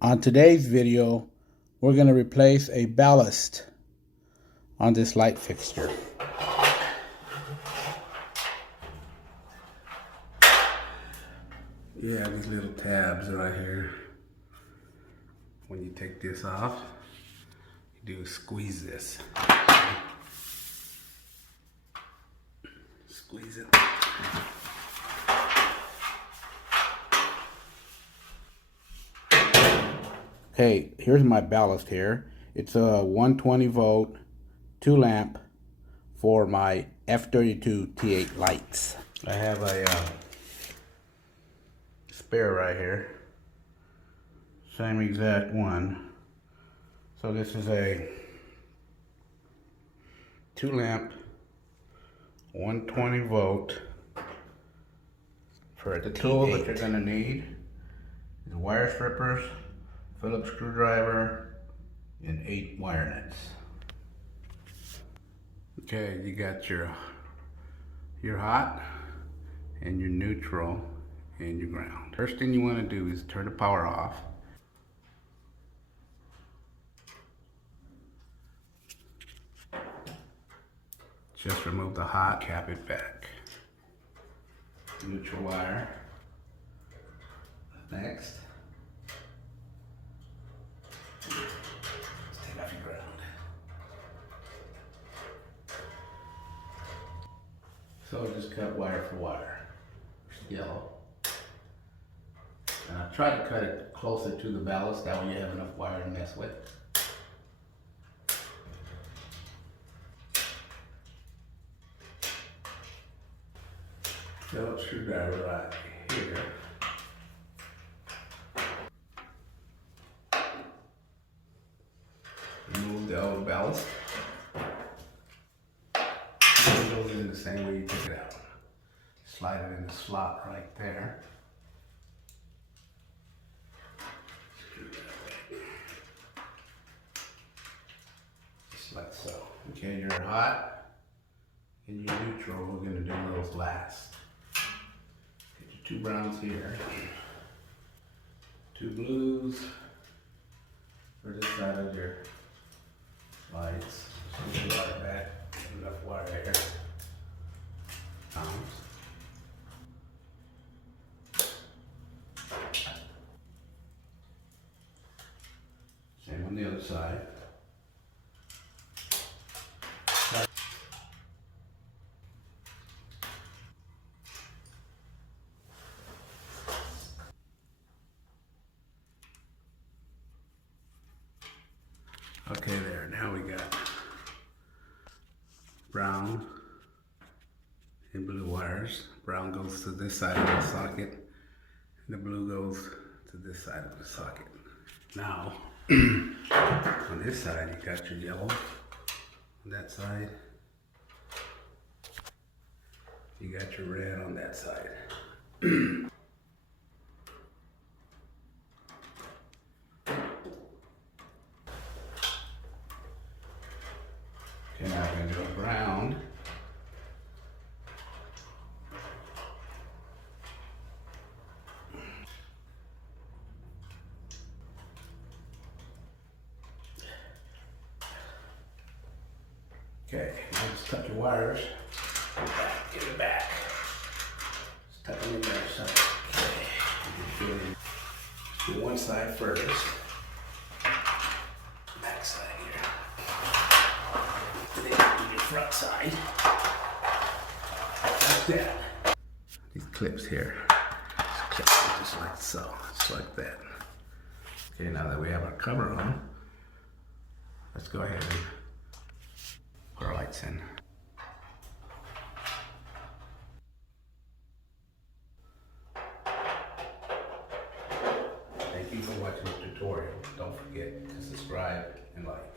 On today's video, we're going to replace a ballast on this light fixture. Yeah, these little tabs right here. When you take this off, you do squeeze this. Squeeze it. Okay, here's my ballast here. It's a 120 volt 2 lamp for my F32 T8 lights. I have a spare right here. Same exact one. So this is a 2 lamp 120 volt for the tool that you're gonna need is wire strippers, Phillips screwdriver, and 8 wire nuts. Okay, you got your hot and your neutral and your ground. First thing you want to do is turn the power off. Just remove the hot, cap it back. Neutral wire. Next, let's take off your ground. So just cut wire for wire. Yellow. And I try to cut it closer to the ballast, that way you have enough wire to mess with. Phillips screwdriver right here. Remove the old ballast. It goes in the same way you took it out. Slide it in the slot right there. Screw that away. Just like so. Okay, your hot and your neutral, we're going to do those last. Get your 2 browns here. 2 blues for this side of your lights. Just put it back. Enough wire here. Same on the other side. Okay, there. Now we got brown and blue wires. Brown goes to this side of the socket, and the blue goes to this side of the socket. Now, on this side, you got your yellow. On that side, you got your red on that side. Okay, now we're going to do a ground. Okay, now just tuck your wires. Get it back. Just tuck them in there. So, okay. Do one side first. Back side here. Then do your front side. Like that. These clips here. Just clip them just like so. Just like that. Okay, now that we have our cover on, let's go ahead and put our lights in. Thank you for watching the tutorial. Don't forget to subscribe and like.